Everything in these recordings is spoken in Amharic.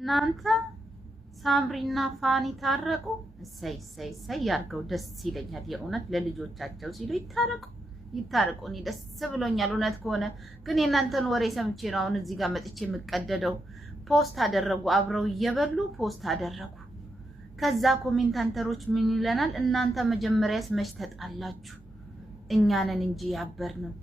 እናንተ ሳምሪና ፋኒ ታረቁ። እሰይ ያርገው። ደስ ይለኛል የእውነት ለልጆቻቸው ሲሉ ይታረቁ። እኔ ደስ ብሎኛል እውነት ከሆነ ግን የእናንተን ወሬ ሰምቼ ነው አሁን እዚህ ጋር መጥቼ የምቀደደው። ፖስት አደረጉ፣ አብረው እየበሉ ፖስት አደረጉ። ከዛ ኮሜንታተሮች ምን ይለናል? እናንተ መጀመሪያስ መች ተጣላችሁ? እኛንን እንጂ ያበርነው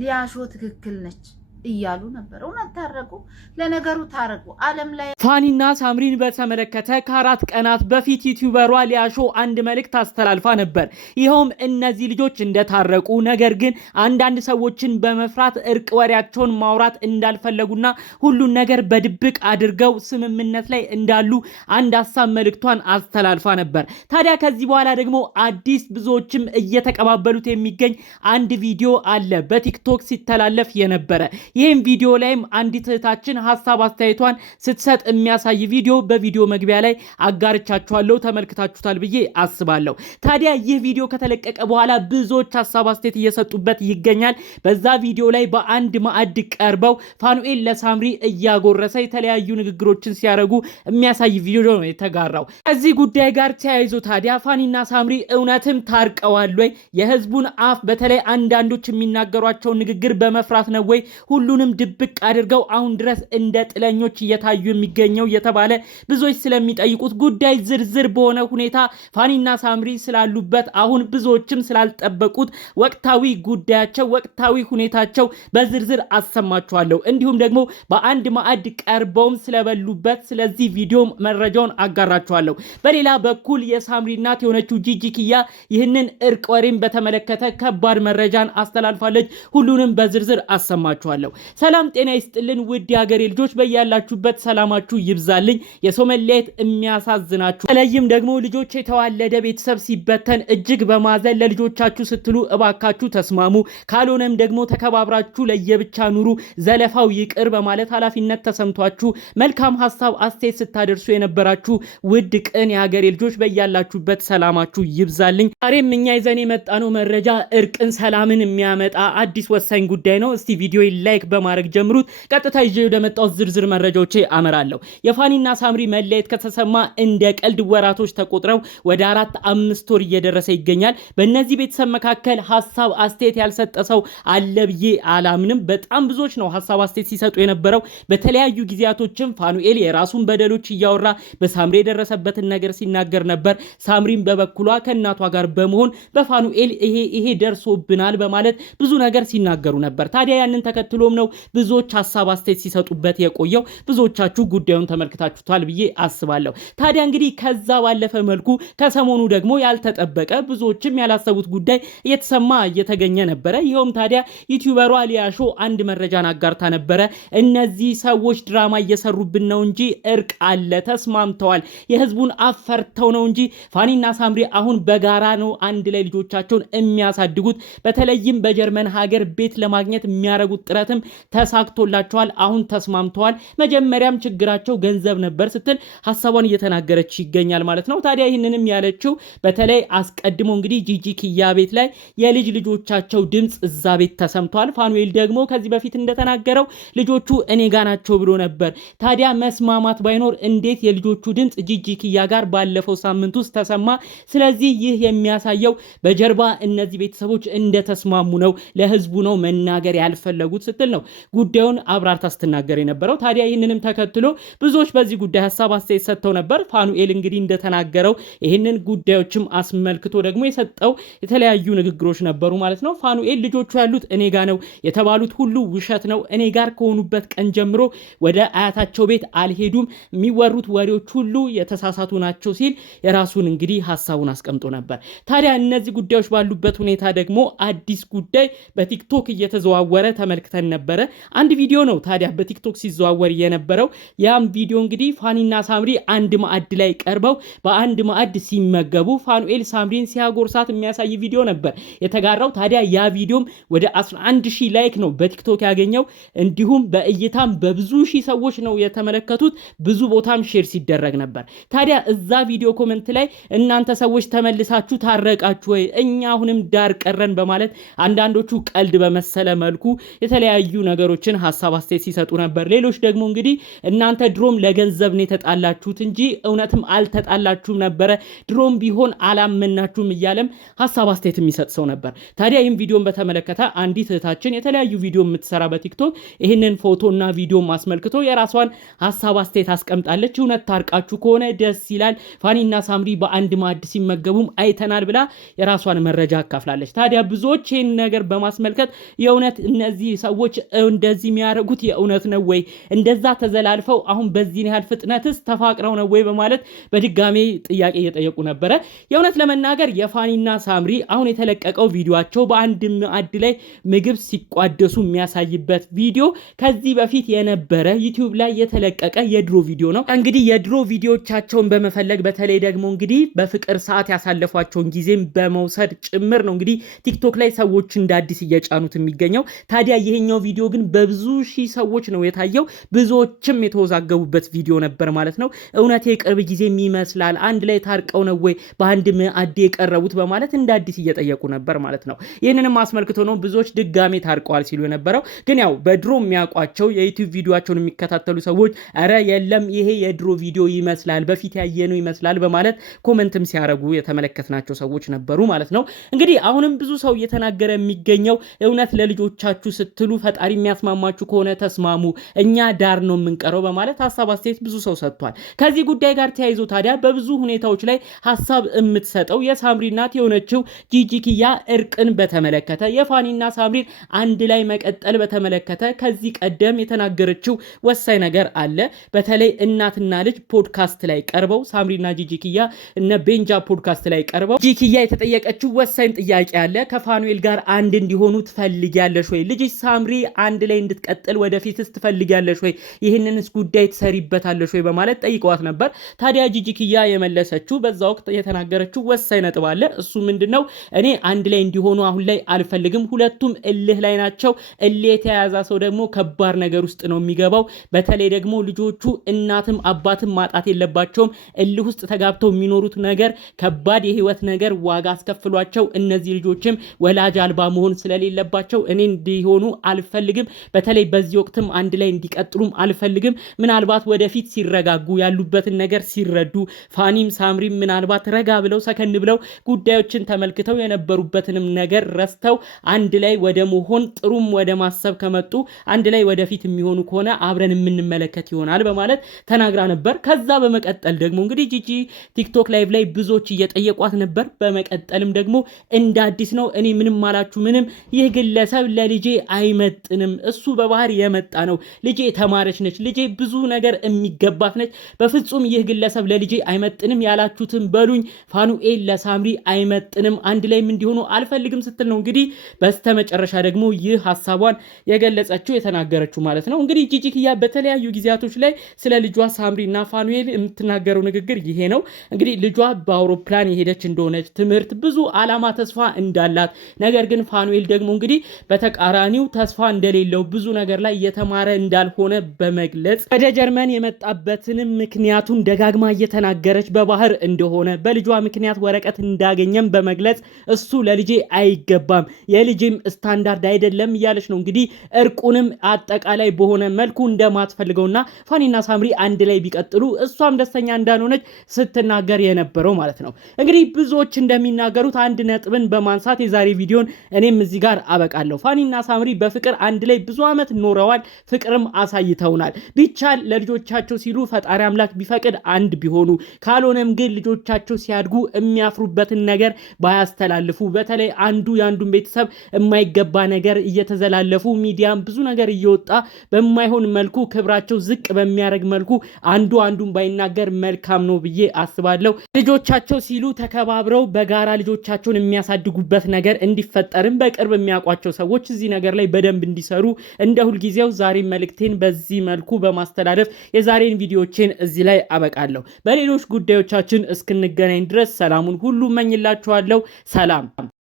ሊያሾ ትክክል ነች እያሉ ነበር። እውነት ታረቁ። ለነገሩ ታረቁ። ዓለም ላይ ፋኒና ሳምሪን በተመለከተ ከ4 ቀናት በፊት ዩቲዩበሯ ሊያሾ አንድ መልእክት አስተላልፋ ነበር። ይኸውም እነዚህ ልጆች እንደታረቁ ነገር ግን አንዳንድ ሰዎችን በመፍራት እርቅ ወሬያቸውን ማውራት እንዳልፈለጉና ሁሉን ነገር በድብቅ አድርገው ስምምነት ላይ እንዳሉ አንድ ሐሳብ መልእክቷን አስተላልፋ ነበር። ታዲያ ከዚህ በኋላ ደግሞ አዲስ ብዙዎችም እየተቀባበሉት የሚገኝ አንድ ቪዲዮ አለ በቲክቶክ ሲተላለፍ የነበረ። ይህም ቪዲዮ ላይም አንዲት እህታችን ሐሳብ አስተያየቷን ስትሰጥ የሚያሳይ ቪዲዮ በቪዲዮ መግቢያ ላይ አጋርቻችኋለሁ፣ ተመልክታችሁታል ብዬ አስባለሁ። ታዲያ ይህ ቪዲዮ ከተለቀቀ በኋላ ብዙዎች ሐሳብ አስተያየት እየሰጡበት ይገኛል። በዛ ቪዲዮ ላይ በአንድ ማዕድ ቀርበው ፋኑኤል ለሳምሪ እያጎረሰ የተለያዩ ንግግሮችን ሲያደርጉ የሚያሳይ ቪዲዮ ነው የተጋራው። ከዚህ ጉዳይ ጋር ተያይዞ ታዲያ ፋኒና ሳምሪ እውነትም ታርቀዋል ወይ? የህዝቡን አፍ በተለይ አንዳንዶች የሚናገሯቸው ንግግር በመፍራት ነው ወይ ሁሉንም ድብቅ አድርገው አሁን ድረስ እንደ ጥለኞች እየታዩ የሚገኘው የተባለ ብዙዎች ስለሚጠይቁት ጉዳይ ዝርዝር በሆነ ሁኔታ ፋኒና ሳምሪ ስላሉበት አሁን ብዙዎችም ስላልጠበቁት ወቅታዊ ጉዳያቸው ወቅታዊ ሁኔታቸው በዝርዝር አሰማችኋለሁ። እንዲሁም ደግሞ በአንድ ማዕድ ቀርበውም ስለበሉበት ስለዚህ ቪዲዮ መረጃውን አጋራችኋለሁ። በሌላ በኩል የሳምሪ እናት የሆነችው ጂጂ ኪያ ይህንን እርቅ ወሬን በተመለከተ ከባድ መረጃን አስተላልፋለች። ሁሉንም በዝርዝር አሰማችኋለሁ። ሰላም ጤና ይስጥልን ውድ የሀገሬ ልጆች፣ በያላችሁበት ሰላማችሁ ይብዛልኝ። የሰው መለየት የሚያሳዝናችሁ በተለይም ደግሞ ልጆች የተዋለደ ቤተሰብ ሲበተን እጅግ በማዘን ለልጆቻችሁ ስትሉ እባካችሁ ተስማሙ፣ ካልሆነም ደግሞ ተከባብራችሁ ለየብቻ ኑሩ፣ ዘለፋው ይቅር በማለት ኃላፊነት ተሰምቷችሁ መልካም ሐሳብ አስተያየት ስታደርሱ የነበራችሁ ውድ ቅን የሀገሬ ልጆች በያላችሁበት ሰላማችሁ ይብዛልኝ። ዛሬም እኛ ይዘን የመጣነው መረጃ እርቅን ሰላምን የሚያመጣ አዲስ ወሳኝ ጉዳይ ነው። እስቲ ቪዲዮ ላይክ በማድረግ ጀምሩት። ቀጥታ ይዤ ወደ መጣው ዝርዝር መረጃዎች አመራለሁ። የፋኒና ሳምሪ መለየት ከተሰማ እንደ ቀልድ ወራቶች ተቆጥረው ወደ 4-5 ወር እየደረሰ ይገኛል። በእነዚህ ቤተሰብ መካከል ሐሳብ አስተያየት ያልሰጠ ሰው አለ ብዬ አላምንም። በጣም ብዙዎች ነው ሐሳብ አስተያየት ሲሰጡ የነበረው። በተለያዩ ጊዜያቶችም ፋኑኤል የራሱን በደሎች እያወራ በሳምሪ የደረሰበትን ነገር ሲናገር ነበር። ሳምሪም በበኩሏ ከእናቷ ጋር በመሆን በፋኑኤል ይሄ ደርሶብናል በማለት ብዙ ነገር ሲናገሩ ነበር። ታዲያ ያንን ተከትሎም ነው ብዙዎች ሐሳብ አስተያየት ሲሰጡበት የቆየው። ብዙዎቻችሁ ጉዳዩን ተመልክታችሁታል ብዬ አስባለሁ። ታዲያ እንግዲህ ከዛ ባለፈ መልኩ ከሰሞኑ ደግሞ ያልተጠበቀ ብዙዎችም ያላሰቡት ጉዳይ እየተሰማ እየተገኘ ነበረ። ይኸውም ታዲያ ዩቲዩበሯ ሊያሾ አንድ መረጃን አጋርታ ነበረ። እነዚህ ሰዎች ድራማ እየሰሩብን ነው እንጂ እርቅ አለ፣ ተስማምተዋል፣ የህዝቡን አፈርተው ነው እንጂ ፋኒና ሳምሪ አሁን በጋራ ነው አንድ ላይ ልጆቻቸውን የሚያሳድጉት። በተለይም በጀርመን ሀገር ቤት ለማግኘት የሚያረጉት ጥረትም ተሳክቶላቸዋል። አሁን ተስማምተዋል። መጀመሪያም ችግራቸው ገንዘብ ነበር ስትል ሐሳቧን እየተናገረች ይገኛል ማለት ነው። ታዲያ ይህንንም ያለችው በተለይ አስቀድሞ እንግዲህ ጂጂ ኪያ ቤት ላይ የልጅ ልጆቻቸው ድምጽ እዛ ቤት ተሰምቷል። ፋኑኤል ደግሞ ከዚህ በፊት እንደተናገረው ልጆቹ እኔ ጋር ናቸው ብሎ ነበር። ታዲያ መስማማት ባይኖር እንዴት የልጆቹ ድምጽ ጂጂ ኪያ ጋር ባለፈው ሳምንት ውስጥ ተሰማ? ስለዚህ ይህ የሚያሳየው በጀርባ እነዚህ ቤተሰቦች እንደተስማሙ ነው፣ ለህዝቡ ነው መናገር ያልፈለጉት ስትል ነው ጉዳዩን አብራርታ ስትናገር የነበረው። ታዲያ ይህንንም ተከትሎ ብዙዎች በዚህ ጉዳይ ሐሳብ አስተያየት ሰጥተው ነበር። ፋኑኤል እንግዲህ እንደተናገረው ይህንን ጉዳዮችም አስመልክቶ ደግሞ የሰጠው የተለያዩ ንግግሮች ነበሩ ማለት ነው። ፋኑኤል ልጆቹ ያሉት እኔ ጋር ነው የተባሉት ሁሉ ውሸት ነው፣ እኔ ጋር ከሆኑበት ቀን ጀምሮ ወደ አያታቸው ቤት አልሄዱም፣ የሚወሩት ወሬዎች ሁሉ የተሳሳቱ ናቸው ሲል የራሱን እንግዲህ ሐሳቡን አስቀምጦ ነበር። ታዲያ እነዚህ ጉዳዮች ባሉበት ሁኔታ ደግሞ አዲስ ጉዳይ በቲክቶክ እየተዘዋወረ ተመልክተን ነበረ። አንድ ቪዲዮ ነው ታዲያ በቲክቶክ ሲዘዋወር የነበረው። ያም ቪዲዮ እንግዲህ ፋኒና ሳምሪ አንድ ማዕድ ላይ ቀርበው በአንድ ማዕድ ሲመገቡ ፋኑኤል ሳምሪን ሲያጎርሳት የሚያሳይ ቪዲዮ ነበር የተጋራው። ታዲያ ያ ቪዲዮም ወደ 11000 ላይክ ነው በቲክቶክ ያገኘው። እንዲሁም በእይታም በብዙ ሺህ ሰዎች ነው የተመለከቱት። ብዙ ቦታም ሼር ሲደረግ ነበር። ታዲያ እዛ ቪዲዮ ኮሜንት ላይ እናንተ ሰዎች ተመልሳችሁ ታረቃችሁ ወይ? እኛ አሁንም ዳር ቀረን በማለት አንዳንዶቹ ቀልድ በመሰለ መልኩ የተለያዩ የተለያዩ ነገሮችን ሐሳብ አስተያየት ሲሰጡ ነበር። ሌሎች ደግሞ እንግዲህ እናንተ ድሮም ለገንዘብ ነው የተጣላችሁት እንጂ እውነትም አልተጣላችሁም ነበረ፣ ድሮም ቢሆን አላመናችሁም እያለም ሐሳብ አስተያየት የሚሰጥ ሰው ነበር። ታዲያ ይህን ቪዲዮን በተመለከተ አንዲት እህታችን የተለያዩ ቪዲዮ የምትሰራ በቲክቶክ ይህንን ፎቶና ቪዲዮ ማስመልክቶ የራሷን ሐሳብ አስተያየት አስቀምጣለች። እውነት ታርቃችሁ ከሆነ ደስ ይላል፣ ፋኒና ሳምሪ በአንድ ማዕድ ሲመገቡም አይተናል ብላ የራሷን መረጃ አካፍላለች። ታዲያ ብዙዎች ይህን ነገር በማስመልከት የእውነት እነዚህ ሰዎች እንደዚህ የሚያደርጉት የእውነት ነው ወይ? እንደዛ ተዘላልፈው አሁን በዚህ ያህል ፍጥነትስ ተፋቅረው ነው ወይ? በማለት በድጋሜ ጥያቄ እየጠየቁ ነበረ። የእውነት ለመናገር የፋኒና ሳምሪ አሁን የተለቀቀው ቪዲዮአቸው በአንድ ማዕድ ላይ ምግብ ሲቋደሱ የሚያሳይበት ቪዲዮ ከዚህ በፊት የነበረ ዩቲዩብ ላይ የተለቀቀ የድሮ ቪዲዮ ነው። እንግዲህ የድሮ ቪዲዮቻቸውን በመፈለግ በተለይ ደግሞ እንግዲህ በፍቅር ሰዓት ያሳለፏቸውን ጊዜም በመውሰድ ጭምር ነው እንግዲህ ቲክቶክ ላይ ሰዎች እንደ አዲስ እየጫኑት የሚገኘው። ታዲያ ይሄኛው ቪዲዮ ግን በብዙ ሺህ ሰዎች ነው የታየው። ብዙዎችም የተወዛገቡበት ቪዲዮ ነበር ማለት ነው። እውነት የቅርብ ጊዜ ይመስላል፣ አንድ ላይ ታርቀው ነው ወይ በአንድ ማዕድ የቀረቡት በማለት እንደ አዲስ እየጠየቁ ነበር ማለት ነው። ይህንንም አስመልክቶ ነው ብዙዎች ድጋሜ ታርቀዋል ሲሉ የነበረው። ግን ያው በድሮ የሚያውቋቸው የዩቲዩብ ቪዲዮአቸውን የሚከታተሉ ሰዎች አረ የለም ይሄ የድሮ ቪዲዮ ይመስላል፣ በፊት ያየነው ይመስላል በማለት ኮሜንትም ሲያረጉ የተመለከትናቸው ሰዎች ነበሩ ማለት ነው። እንግዲህ አሁንም ብዙ ሰው እየተናገረ የሚገኘው እውነት ለልጆቻችሁ ስትሉ ፈጣሪ የሚያስማማችሁ ከሆነ ተስማሙ፣ እኛ ዳር ነው የምንቀረው በማለት ሐሳብ አስተያየት ብዙ ሰው ሰጥቷል። ከዚህ ጉዳይ ጋር ተያይዞ ታዲያ በብዙ ሁኔታዎች ላይ ሐሳብ የምትሰጠው የሳምሪ እናት የሆነችው ጂጂ ኪያ እርቅን በተመለከተ የፋኒና ሳምሪን አንድ ላይ መቀጠል በተመለከተ ከዚህ ቀደም የተናገረችው ወሳኝ ነገር አለ። በተለይ እናትና ልጅ ፖድካስት ላይ ቀርበው ሳምሪና ጂጂ ኪያ እነ ቤንጃ ፖድካስት ላይ ቀርበው ጂጂ ኪያ የተጠየቀችው ወሳኝ ጥያቄ አለ። ከፋኑኤል ጋር አንድ እንዲሆኑ ትፈልጊያለሽ ወይ? ልጅ ሳምሪ አንድ ላይ እንድትቀጥል ወደፊትስ ትፈልጊያለሽ ወይ? ይህንንስ ጉዳይ ትሰሪበታለሽ ወይ? በማለት ጠይቀዋት ነበር። ታዲያ ጂጂ ኪያ የመለሰችው በዛ ወቅት የተናገረችው ወሳኝ ነጥብ አለ። እሱ ምንድነው? እኔ አንድ ላይ እንዲሆኑ አሁን ላይ አልፈልግም። ሁለቱም እልህ ላይ ናቸው። እልህ የተያዘ ሰው ደግሞ ከባድ ነገር ውስጥ ነው የሚገባው። በተለይ ደግሞ ልጆቹ እናትም አባትም ማጣት የለባቸውም። እልህ ውስጥ ተጋብተው የሚኖሩት ነገር ከባድ የህይወት ነገር ዋጋ አስከፍሏቸው እነዚህ ልጆችም ወላጅ አልባ መሆን ስለሌለባቸው እኔ እንዲሆኑ አልፈልግም። በተለይ በዚህ ወቅትም አንድ ላይ እንዲቀጥሉም አልፈልግም። ምናልባት ወደፊት ሲረጋጉ ያሉበትን ነገር ሲረዱ ፋኒም ሳምሪም ምናልባት ረጋ ብለው ሰከን ብለው ጉዳዮችን ተመልክተው የነበሩበትንም ነገር ረስተው አንድ ላይ ወደ መሆን ጥሩም ወደ ማሰብ ከመጡ አንድ ላይ ወደፊት የሚሆኑ ከሆነ አብረን የምንመለከት ይሆናል በማለት ተናግራ ነበር። ከዛ በመቀጠል ደግሞ እንግዲህ ጂጂ ቲክቶክ ላይቭ ላይ ብዙዎች እየጠየቋት ነበር። በመቀጠልም ደግሞ እንደ አዲስ ነው እኔ ምንም አላችሁ ምንም፣ ይህ ግለሰብ ለልጄ አይመጥንም፣ እሱ በባህር የመጣ ነው፣ ልጄ ተማረች ነች፣ ልጄ ብዙ ነገር የሚገባት ነች፣ በፍጹም ይህ ግለሰብ ለልጄ አይመጥንም፣ ያላችሁትን በሉኝ፣ ፋኑኤል ለሳምሪ አይመጥንም፣ አንድ ላይም እንዲሆኑ አልፈልግም ስትል ነው እንግዲህ በስተመጨረሻ ደግሞ ይህ ሐሳቧን የገለጸችው የተናገረችው ማለት ነው። እንግዲህ ጂጂ ኪያ በተለያዩ ጊዜያቶች ላይ ስለ ልጇ ሳምሪና ፋኑኤል የምትናገረው ንግግር ይሄ ነው። እንግዲህ ልጇ በአውሮፕላን የሄደች እንደሆነች ትምህርት ብዙ አላማ ተስፋ እንዳላት፣ ነገር ግን ፋኑኤል ደግሞ እንግዲህ በተቃራኒው ተስፋ እንደሌለው ብዙ ነገር ላይ የተማረ እንዳልሆነ በመግለጽ ወደ ጀርመን የመጣበትንም ምክንያቱን ደጋግማ እየተናገረች በባህር እንደሆነ በልጇ ምክንያት ወረቀት እንዳገኘም በመግለጽ እሱ ለልጄ አይገባም የልጄም ስታንዳርድ አይደለም እያለች ነው እንግዲህ እርቁንም አጠቃላይ በሆነ መልኩ እንደማትፈልገውና ፋኒና ሳምሪ አንድ ላይ ቢቀጥሉ እሷም ደስተኛ እንዳልሆነች ስትናገር የነበረው ማለት ነው። እንግዲህ ብዙዎች እንደሚናገሩት አንድ ነጥብን በማንሳት የዛሬ ቪዲዮን እኔም እዚህ ጋር አበቃለሁ። ፋኒና ሳምሪ በፍቅር አንድ ላይ ብዙ ዓመት ኖረዋል፣ ፍቅርም አሳይተውናል። ቢቻል ለልጆቻቸው ሲሉ ፈጣሪ አምላክ ቢፈቅድ አንድ ቢሆኑ፣ ካልሆነም ግን ልጆቻቸው ሲያድጉ የሚያፍሩበትን ነገር ባያስተላልፉ፣ በተለይ አንዱ የአንዱን ቤተሰብ የማይገባ ነገር እየተዘላለፉ ሚዲያም ብዙ ነገር እየወጣ በማይሆን መልኩ ክብራቸው ዝቅ በሚያደርግ መልኩ አንዱ አንዱን ባይናገር መልካም ነው ብዬ አስባለሁ። ልጆቻቸው ሲሉ ተከባብረው በጋራ ልጆቻቸውን የሚያሳድጉበት ነገር እንዲፈጠርም በቅርብ የሚያውቋቸው ሰዎች እዚህ ነገር ላይ በደንብ እንዲሰሩ እንደ ሁልጊዜው ዛሬ መልእክቴን በዚህ መልኩ በማስተላለፍ የዛሬን ቪዲዮችን እዚህ ላይ አበቃለሁ። በሌሎች ጉዳዮቻችን እስክንገናኝ ድረስ ሰላሙን ሁሉ እመኝላችኋለሁ። ሰላም።